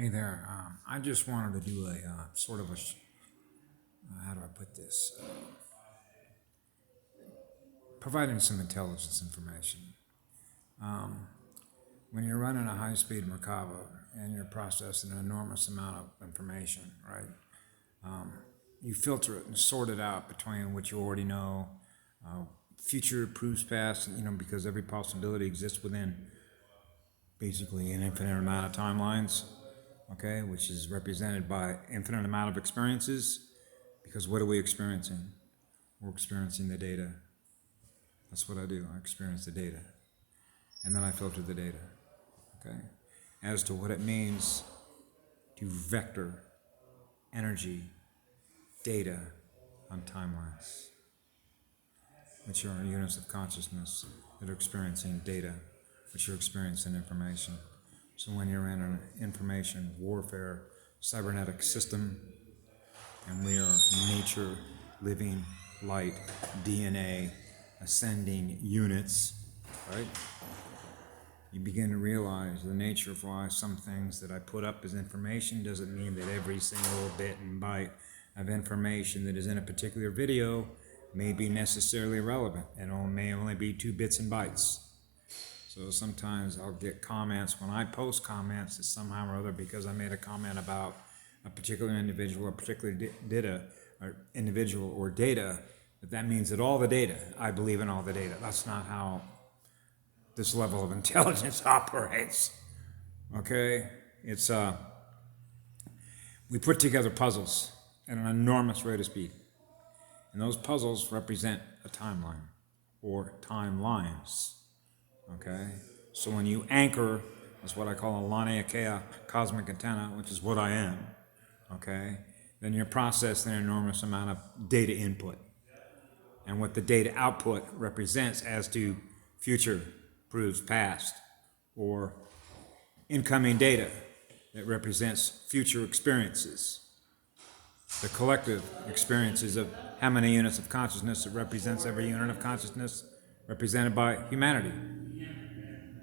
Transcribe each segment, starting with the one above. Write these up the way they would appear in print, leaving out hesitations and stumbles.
Hey there. I just wanted to do a sort of a, how do I put this? Providing some intelligence information. When you're running a high speed Merkava and you're processing an enormous amount of information, right? You filter it and sort it out between what you already know, future proves past, because every possibility exists within basically an infinite amount of timelines, okay, which is represented by infinite amount of experiences. Because what are we experiencing? We're experiencing the data. That's what I do. I experience the data. And then I filter the data. Okay? As to what it means to vector energy data on timelines, which are units of consciousness that are experiencing data, which are experiencing information. So when you're in an information warfare cybernetic system, and we are nature, living, light, DNA, ascending units, right? You begin to realize the nature of why some things that I put up as information doesn't mean that every single bit and byte of information that is in a particular video may be necessarily relevant. It may only be 2 bits and bytes. So sometimes I'll get comments when I post comments that somehow or other, because I made a comment about a particular individual, a particular data, or individual or data, that means that all the data, I believe in all the data. That's not how this level of intelligence operates. Okay? It's we put together puzzles at an enormous rate of speed. And those puzzles represent a timeline or timelines. Okay? So when you anchor, that's what I call a Laniakea cosmic antenna, which is what I am. Okay? Then you're processing an enormous amount of data input. And what the data output represents as to future proves past, or incoming data that represents future experiences. The collective experiences of how many units of consciousness it represents, every unit of consciousness represented by humanity.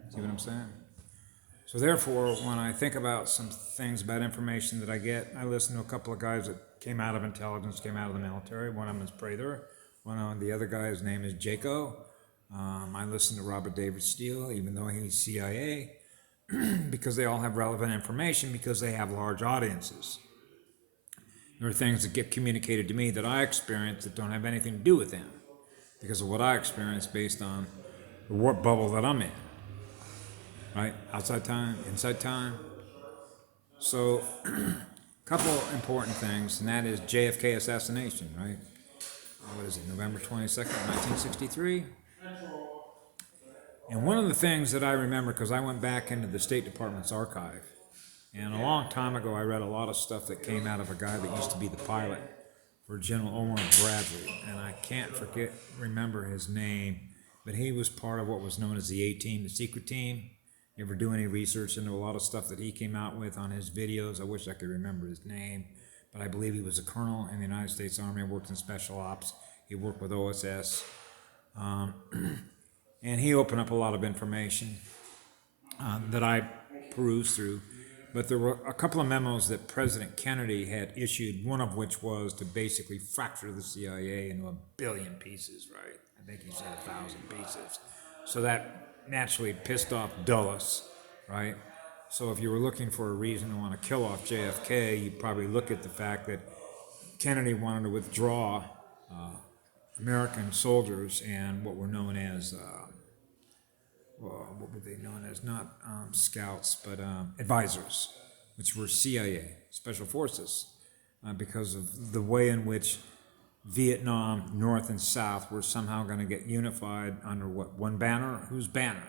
See what I'm saying? So therefore, when I think about some things about information that I get, I listen to a couple of guys that came out of intelligence, came out of the military. One of them is Prather. The other guy's name is Jaco. I listen to Robert David Steele, even though he's CIA, because they all have relevant information, because they have large audiences. There are things that get communicated to me that I experience that don't have anything to do with them, because of what I experience based on the warp bubble that I'm in. Right? Outside time, inside time. So, a couple important things, and that is JFK assassination, right? What is it, November 22nd, 1963? And one of the things that I remember, because I went back into the State Department's archive, and a long time ago I read a lot of stuff that came out of a guy that used to be the pilot for General Omar Bradley, and I can't remember his name, but he was part of what was known as the A-Team, the secret team. You ever do any research into a lot of stuff that he came out with on his videos? I wish I could remember his name, but I believe he was a colonel in the United States Army, worked in special ops. He worked with OSS. And he opened up a lot of information that I perused through. But there were a couple of memos that President Kennedy had issued, one of which was to basically fracture the CIA into 1 billion pieces, right? I think he said 1,000 pieces. So that naturally pissed off Dulles, right? So if you were looking for a reason to want to kill off JFK, you'd probably look at the fact that Kennedy wanted to withdraw American soldiers and what were known as what were they known as? Not scouts, but advisors, which were CIA, Special Forces, because of the way in which Vietnam, North and South, were somehow going to get unified under what? One banner? Whose banner?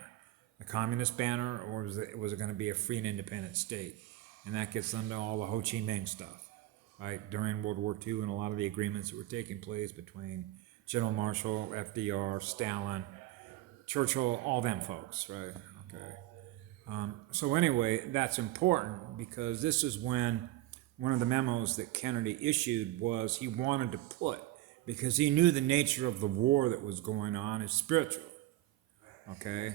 The communist banner, or was it going to be a free and independent state? And that gets into all the Ho Chi Minh stuff, right? During World War II and a lot of the agreements that were taking place between General Marshall, FDR, Stalin, Churchill, all them folks, right? Okay. So anyway, that's important because this is when one of the memos that Kennedy issued was he wanted to put, because he knew the nature of the war that was going on is spiritual, okay?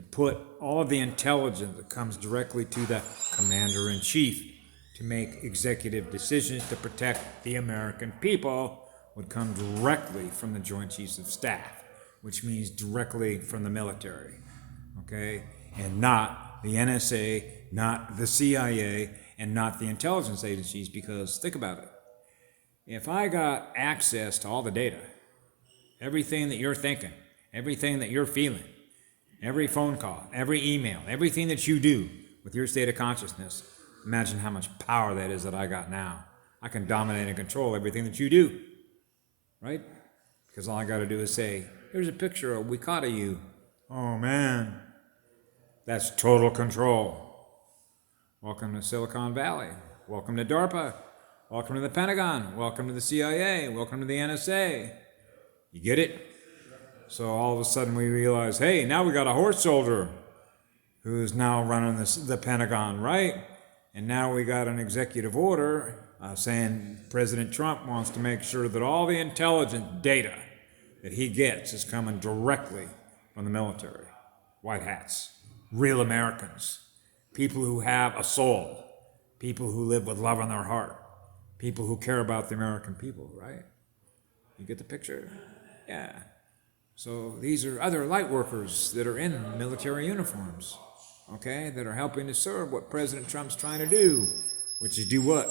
to put all of the intelligence that comes directly to the commander-in-chief to make executive decisions to protect the American people would come directly from the Joint Chiefs of Staff, which means directly from the military, okay? And not the NSA, not the CIA, and not the intelligence agencies, because think about it. If I got access to all the data, everything that you're thinking, everything that you're feeling, every phone call, every email, everything that you do with your state of consciousness, imagine how much power that is that I got now. I can dominate and control everything that you do, right? Because all I got to do is say, here's a picture of we caught of you. Oh man, that's total control. Welcome to Silicon Valley. Welcome to DARPA. Welcome to the Pentagon. Welcome to the CIA. Welcome to the NSA. You get it? So all of a sudden we realize, hey, now we got a horse soldier who's now running the Pentagon, right? And now we got an executive order saying President Trump wants to make sure that all the intelligence data that he gets is coming directly from the military. White hats, real Americans, people who have a soul, people who live with love in their heart, people who care about the American people, right? You get the picture? Yeah. So these are other light workers that are in military uniforms, okay, that are helping to serve what President Trump's trying to do, which is do what?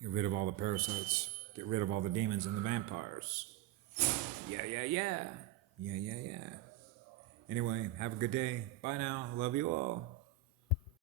Get rid of all the parasites. Get rid of all the demons and the vampires. Yeah. Anyway, have a good day. Bye now. Love you all.